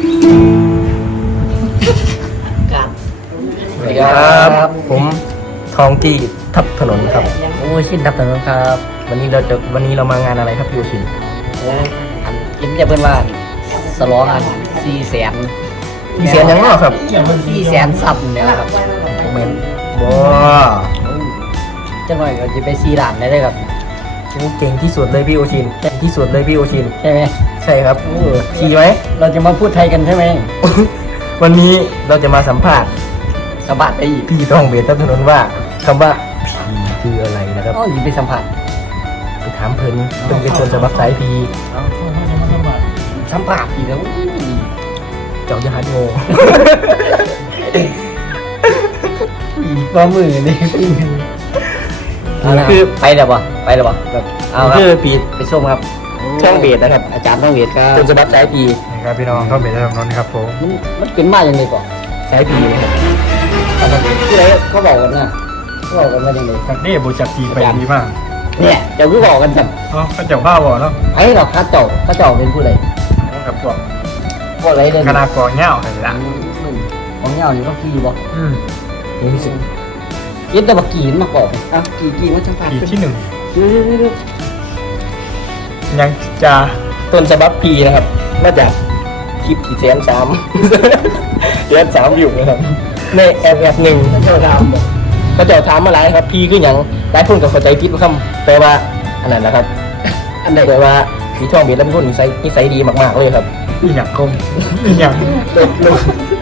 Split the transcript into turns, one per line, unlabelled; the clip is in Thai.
สวัสดีครับผมทองจี้ทับถนนครับ
โอ้ชินทับถนนครับ
วันนี้เรามางานอะไรครับพี่โอชิน
กินจะเพิ่นว่าสลองอัน400,000
พี่เสียนยังงอครับ
400,000ซับเนี่ยครับ
เมนบ่
จังหน่อยก็จะไป4ล้านได้เลยครับ
เก่งที่สุดเลยพี่โอชินเก่งที่สุดเลยพี่โอชิน
ใช่ไหม
ใช่ครับขี่ไหม
เราจะมาพูดไทยกันใช่ไหม
วันนี้เราจะมาสัมภาษณ์
สะบัดไปอีก
พี่ทองเบสทับถนนว่าคำว่าผีคืออะไรนะครับ
อ๋ออยู่ไปสัมผัส
ไปถามเพิ่นเป็นคนสมัครสายพี
สัมผัสอีกแล้ว
เจ้าอย่าหัดโง่
ปลามือนี่คือไปแล้วบ่ไปแล้วบ่แบบเอาครับ
คือปี
ไปชมครับ
ทองเบสนะครับ
อาจารย์ต้องเวทครับ
คนสมัครสายพี
ครับพี่น้องเข้าเบสถนนครับผม
มันเป็นมาอย่างไรก่อน
สายพีนะครับ
ที่ไหนเขาบอกกันนะเขาบอกกันว่าอย่างไร
กันนี่บูจัดตีไปดีมาก
เนี่ยเจ้าคือบอกกันแบบ
เอ้าก็เจ้าผ้าบ่เนาะ
ไอ้เราข้าเจ้าเป็นผู้ใด
กับพวก
พวกอะไรเดิน
คณะกรเงาอะไรละ
ของเงานี่ก็ขี่บ่
รู้สึก
ยึดแต่บักกีนมาก่อนอ่ะกีมันจังผ่าน
ปีที่หนึ่ง
ดู
ยังจะ
ต้นฉบับพีนะครับมาจากคลิปที่แสน 3วิวนะครับในแอปหนึ่ง
เจ้าดาวบอก
ก็จะถามมาหลายครับพี่คืออย่างหลายคนก็เข้าใจผิดว่าคำแปลว่าอันนั้นนะครับ
อันไหน
แปลว่าพี่ทองเบสแล้วเป็นคนนิสัยดีมากๆเลยครับ
อีหยังคงอีหยัง
เริ่ม